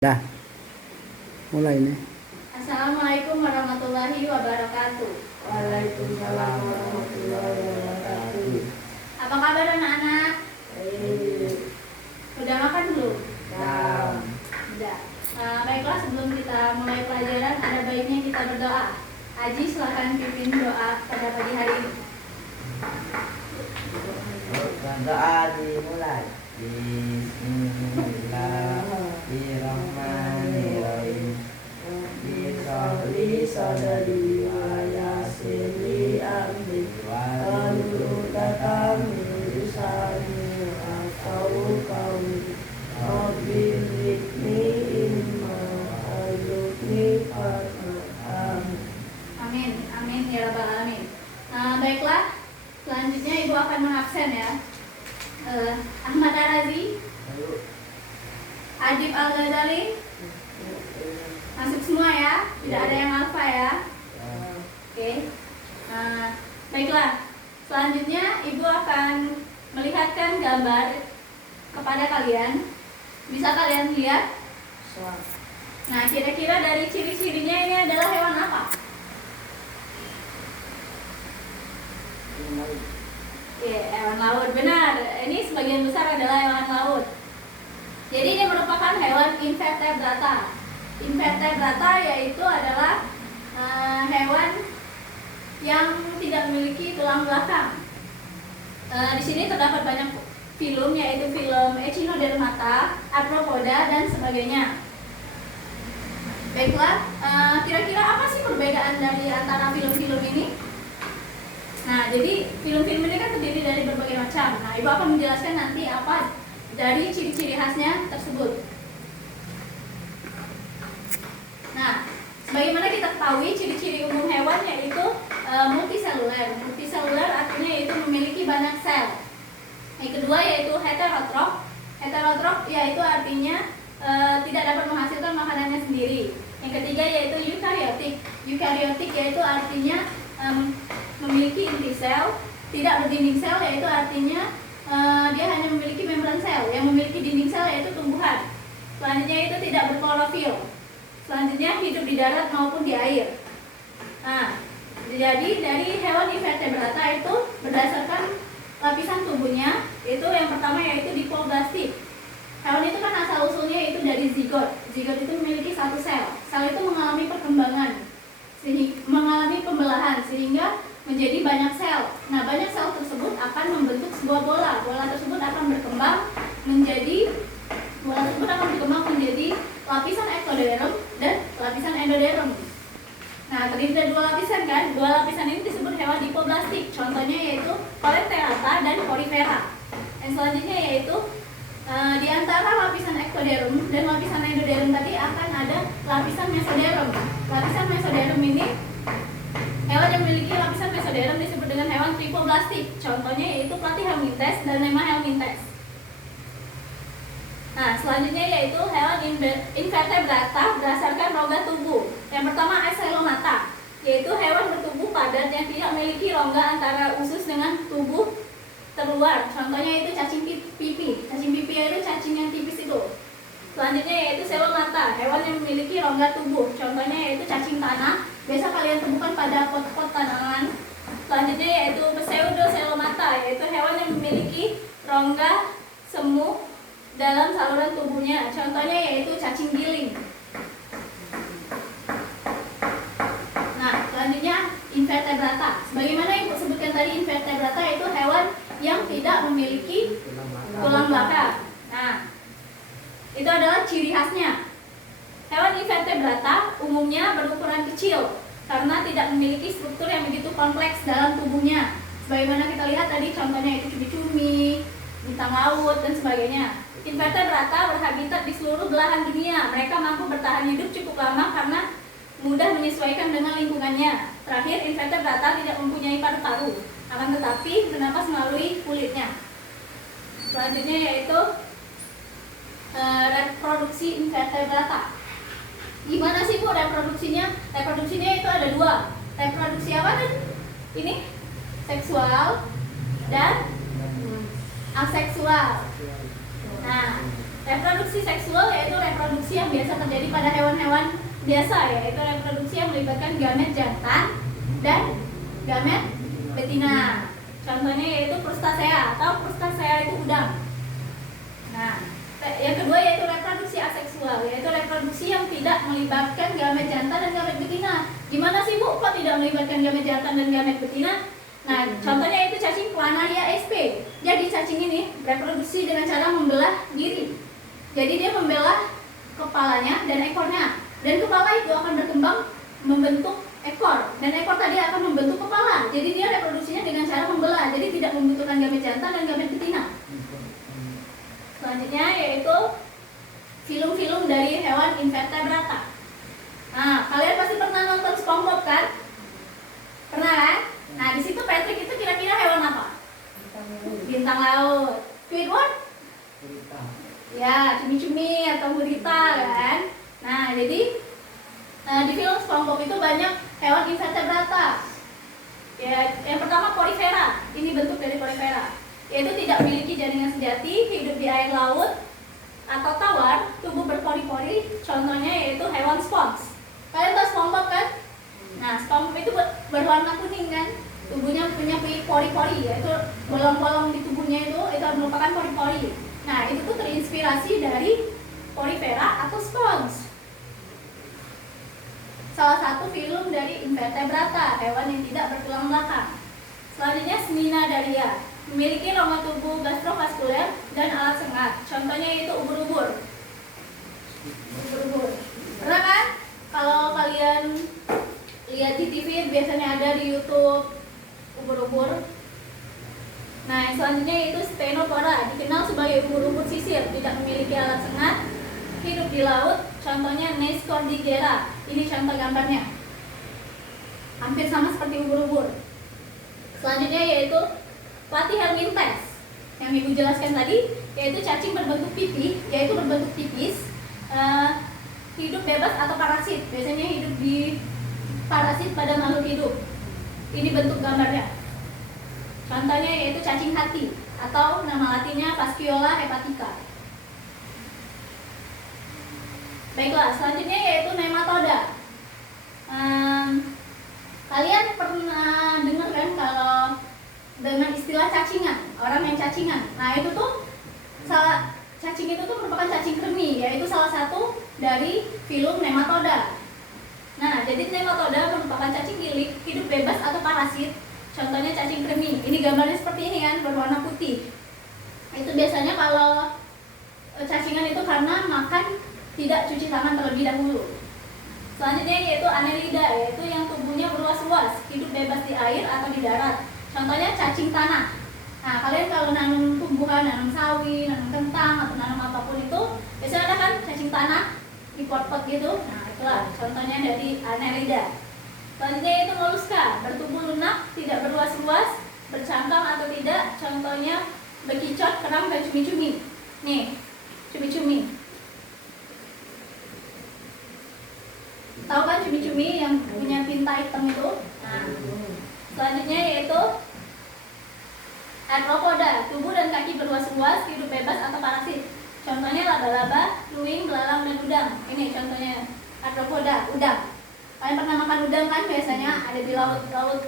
Dah, mulai nih. Assalamualaikum warahmatullahi wabarakatuh. Waalaikumsalam warahmatullahi wabarakatuh. Apa kabar anak-anak? Udah makan belum? Nah, Udah. Baiklah, sebelum kita mulai pelajaran, ada baiknya kita berdoa. Aji, silakan pimpin doa pada pagi hari ini. doa dimulai. Bismillahirrahmanirrahim. Bismillah sadari wa yassir li amri wahlul 'uqdatam min lisani yafqahu qawli. Rabbi zidni ilma warzuqni fahma. Amin, amin ya rabbal alamin. Baiklah, selanjutnya Ibu akan mengabsen ya. Ahmad Ar-Razi, Adib Al-Ghazali, masuk semua ya, tidak ada yang alfa ya. Oke. Baiklah, selanjutnya Ibu akan melihatkan gambar kepada kalian. Bisa kalian lihat? Nah, kira-kira dari ciri-cirinya ini adalah hewan apa? Ya, hewan laut, benar. Ini sebagian besar adalah hewan laut. Jadi ini merupakan hewan invertebrata. Invertebrata yaitu adalah hewan yang tidak memiliki tulang belakang. Di sini terdapat banyak film, yaitu film Echinodermata, Arthropoda, dan sebagainya. Baiklah, kira-kira apa sih perbedaan dari antara film-film ini? Nah, jadi film-film ini kan terdiri dari berbagai macam. Nah, Ibu akan menjelaskan nanti apa dari ciri-ciri khasnya tersebut. Nah, sebagaimana kita ketahui, ciri-ciri umum hewan yaitu multiseluler. Multiseluler artinya yaitu memiliki banyak sel. Yang kedua yaitu heterotrof. Heterotrof yaitu artinya tidak dapat menghasilkan makanannya sendiri. Yang ketiga yaitu eukaryotik. Eukaryotik yaitu artinya memiliki inti sel, tidak berdinding sel, yaitu artinya dia hanya memiliki membran sel. Yang memiliki dinding sel yaitu tumbuhan. Selanjutnya itu tidak berklorofil. Selanjutnya hidup di darat maupun di air. Nah, jadi dari hewan invertebrata itu berdasarkan lapisan tubuhnya, itu yang pertama yaitu diploblastik. Hewan itu kan asal usulnya itu dari zigot. Zigot itu memiliki satu sel. Sel itu mengalami perkembangan, mengalami pembelahan sehingga menjadi banyak sel. Nah, banyak sel tersebut akan membentuk sebuah bola. Bola tersebut akan berkembang menjadi lapisan ektoderm dan lapisan endoderm. Nah, terdiri dari dua lapisan kan? Dua lapisan ini disebut hewan diploblastik. Contohnya yaitu Coleoptera dan Porifera. Yang selanjutnya yaitu di antara lapisan ektoderm dan lapisan endoderm tadi akan ada lapisan mesoderm. Lapisan mesoderm ini, hewan yang memiliki lapisan mesoderm disebut dengan hewan triploblastik. Contohnya yaitu Platyhelminthes dan Lemmahelminthes. Nah, selanjutnya yaitu hewan invertebrata berdasarkan rongga tubuh. Yang pertama Acylomata, yaitu hewan bertubuh padat yang tidak memiliki rongga antara usus dengan tubuh terluar. Contohnya itu cacing pipi. Cacing pipi itu cacing yang tipis itu. Selanjutnya yaitu Coelomata, hewan yang memiliki rongga tubuh. Contohnya yaitu cacing tanah. Biasa kalian temukan pada pot-pot tanaman. Selanjutnya yaitu Pseudocoelomata, yaitu hewan yang memiliki rongga semu dalam saluran tubuhnya. Contohnya yaitu cacing giling. Nah, selanjutnya invertebrata. Sebagaimana yang disebutkan tadi, invertebrata itu hewan yang tidak memiliki tulang belakang. Nah, itu adalah ciri khasnya. Hewan invertebrata umumnya berukuran kecil karena tidak memiliki struktur yang begitu kompleks dalam tubuhnya. Sebagaimana kita lihat tadi contohnya itu cumi-cumi, bintang laut, dan sebagainya. Invertebrata berhabitat di seluruh belahan dunia. Mereka mampu bertahan hidup cukup lama karena mudah menyesuaikan dengan lingkungannya. Terakhir, invertebrata tidak mempunyai paru-paru, akan tetapi bernapas melalui kulitnya. Selanjutnya yaitu reproduksi invertebrata. Gimana sih Bu reproduksinya? Reproduksinya itu ada dua. Reproduksi apa dan ini? Seksual dan aseksual. Nah, Reproduksi seksual yaitu reproduksi yang biasa terjadi pada hewan-hewan biasa, yaitu reproduksi yang melibatkan gamet jantan dan gamet betina. Contohnya yaitu Crustacea atau Crustacea itu udang. Nah, yang kedua yaitu reproduksi aseksual, yaitu reproduksi yang tidak melibatkan gamet jantan dan gamet betina. Gimana sih Bu, kok tidak melibatkan gamet jantan dan gamet betina? Nah, contohnya itu cacing Planaria sp. Jadi cacing ini reproduksi dengan cara membelah diri. Jadi dia membelah kepalanya dan ekornya. Dan kepala itu akan berkembang membentuk ekor. Dan ekor tadi akan membentuk kepala. Jadi dia reproduksinya dengan cara membelah. Jadi tidak membutuhkan gamet jantan dan gamet betina. Selanjutnya yaitu filum-filum dari hewan invertebrata. Nah, kalian pasti pernah nonton SpongeBob kan? Pernah kan? Nah, di situ Patrick itu kira-kira hewan apa? Bintang laut. Squidward? Ya, cumi-cumi atau gurita kan? Nah, jadi di film SpongeBob itu banyak hewan invertebrata. Ya, yang pertama Porifera. Ini bentuk dari Porifera. Yaitu tidak memiliki jaringan sejati, hidup di air laut atau tawar, tubuh berpori-pori. Contohnya yaitu hewan sponge. Kalian tahu SpongeBob kan? Nah, SpongeBob itu berwarna kuning kan? Tubuhnya punya pori-pori, yaitu bolong-bolong di tubuhnya itu merupakan pori-pori. Nah, itu tuh terinspirasi dari Porifera atau sponge. Salah satu film dari invertebrata, hewan yang tidak bertulang belakang. Selanjutnya Cnidariae, memiliki rongga tubuh gastrovaskuler dan alat sengat. Contohnya itu ubur-ubur. Ubur-ubur. Pernah kan? Kalau kalian lihat di TV biasanya ada di YouTube ubur-ubur. Nah, yang selanjutnya itu Stenophora, dikenal sebagai ubur-ubur sisir, tidak memiliki alat sengat, hidup di laut. Contohnya Neiscordigera. Ini contoh gambarnya. Hampir sama seperti ubur-ubur. Selanjutnya yaitu Platyhelminthes yang Ibu jelaskan tadi, yaitu cacing berbentuk pipi, yaitu berbentuk tipis, hidup bebas atau parasit. Biasanya hidup di parasit pada makhluk hidup. Ini bentuk gambarnya. Contohnya yaitu cacing hati atau nama latinnya Fasciola hepatica. Baiklah, selanjutnya yaitu nematoda. Kalian pernah dengar kan kalau dengan istilah cacingan, orang yang cacingan. Nah, itu tuh cacing itu tuh merupakan cacing kremi, yaitu salah satu dari filum nematoda. Nah, jadi nematoda merupakan cacing gilik, hidup bebas atau parasit. Contohnya cacing kremi. Ini gambarnya seperti ini kan, berwarna putih. Itu biasanya kalau cacingan itu karena makan tidak cuci tangan terlebih dahulu. Selanjutnya yaitu Annelida, yaitu yang tubuhnya berluas-luas, hidup bebas di air atau di darat. Contohnya cacing tanah. Nah, kalian kalau nanam tumbuhan, nanam sawi, nanam kentang, atau nanam apapun itu, biasanya ada kan cacing tanah di pot-pot gitu. Nah, itulah contohnya dari Annelida. Selanjutnya yaitu Molluska, bertubuh lunak, tidak berluas-luas, bercangkang atau tidak. Contohnya bekicot, kerang, dan cumi-cumi. Nih, cumi-cumi. Tahu kan cumi-cumi yang punya tinta hitam itu? Nah, selanjutnya yaitu Arthropoda, tubuh dan kaki berluas-luas, hidup bebas atau parasit. Contohnya laba-laba, luwing, belalang, dan udang. Ini contohnya Arthropoda, udang. Kalian pernah makan udang kan? Biasanya ada di laut-laut.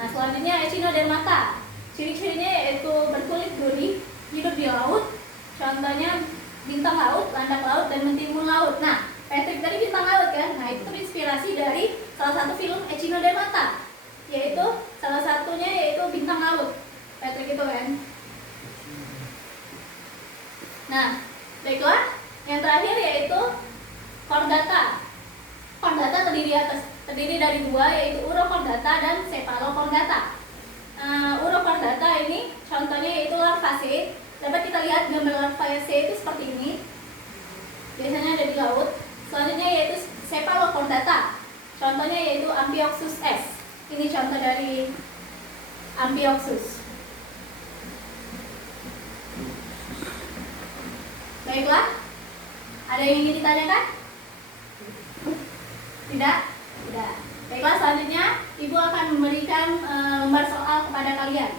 Nah, selanjutnya Echinodermata. Ciri-cirinya yaitu berkulit gurih, hidup di laut. Contohnya bintang laut, landak laut, dan mentimun laut. Nah, Patrick tadi bintang laut kan? Nah, itu terinspirasi dari salah satu film Echinodermata, yaitu salah satunya yaitu bintang laut. Patrick itu kan. Nah, baiklah. Yang terakhir yaitu Chordata. Chordata terdiri dari dua, yaitu Urochordata dan Cephalochordata. Urochordata ini contohnya yaitu Larvaceae. Dapat kita lihat gambar Larvaceae itu seperti ini. Biasanya ada di laut. Selanjutnya yaitu Cephalochordata. Contohnya yaitu Amphioxus S. Ini contoh dari Amphioxus. Baiklah. Ada yang ingin ditanyakan? Tidak? Tidak. Baiklah, selanjutnya Ibu akan memberikan lembar soal kepada kalian.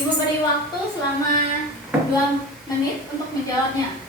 Ibu beri waktu selama 2 menit untuk menjawabnya.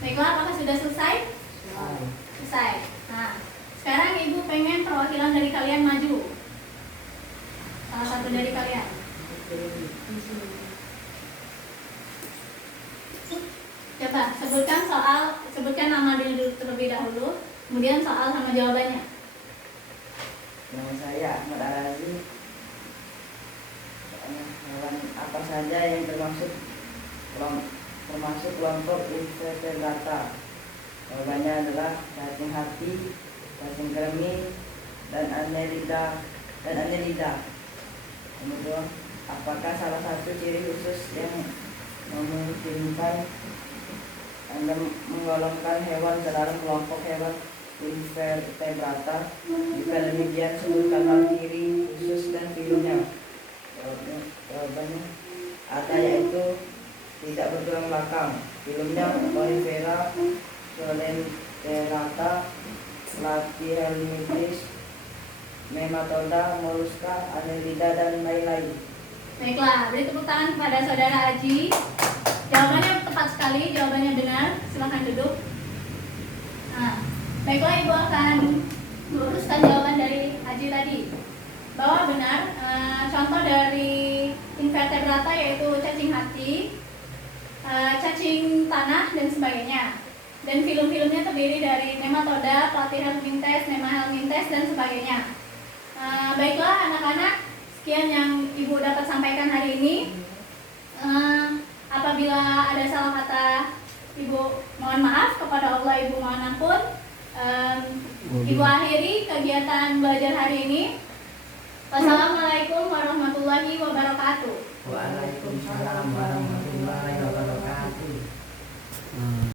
Baiklah, apakah sudah selesai? Selesai. Nah, sekarang ibu pengen perwakilan dari kalian maju. Salah satu dari kalian. Coba sebutkan nama dulu terlebih dahulu, kemudian soal sama jawabannya. Nama saya Ahmad Arazi. Hewan apa saja yang termasuk kelompok invertebrata? Jawabannya adalah cacing hati, cacing kremi, dan annelida. Kemudian, apakah salah satu ciri khusus yang memungkinkan Anda menggolongkan hewan ke dalam kelompok hewan invertebrata? Jika demikian, sebutkanlah ciri khusus dan filmnya. Jawabannya ada, yaitu tidak bertulang belakang. Filmnya Conifera, Coelenterata, Platyhelminthes, Nematoda, Mollusca, Annelida, dan lain-lain. Baiklah, beri tepuk tangan kepada saudara Aji. Jawabannya tepat sekali, jawabannya benar. Silahkan duduk. Nah, baiklah, ibu akan meluruskan jawaban dari Aji tadi. Bahwa benar, contoh dari invertebrata yaitu cacing hati, cacing tanah, dan sebagainya. Dan film-filmnya terdiri dari nematoda, platyhelminthes, nemahelminthes, dan sebagainya. Baiklah anak-anak, sekian yang ibu dapat sampaikan hari ini. Apabila ada salah kata ibu, mohon maaf. Kepada Allah ibu mohon ampun. Ibu akhiri kegiatan belajar hari ini. Wassalamualaikum warahmatullahi wabarakatuh. Waalaikumsalam warahmatullahi wabarakatuh.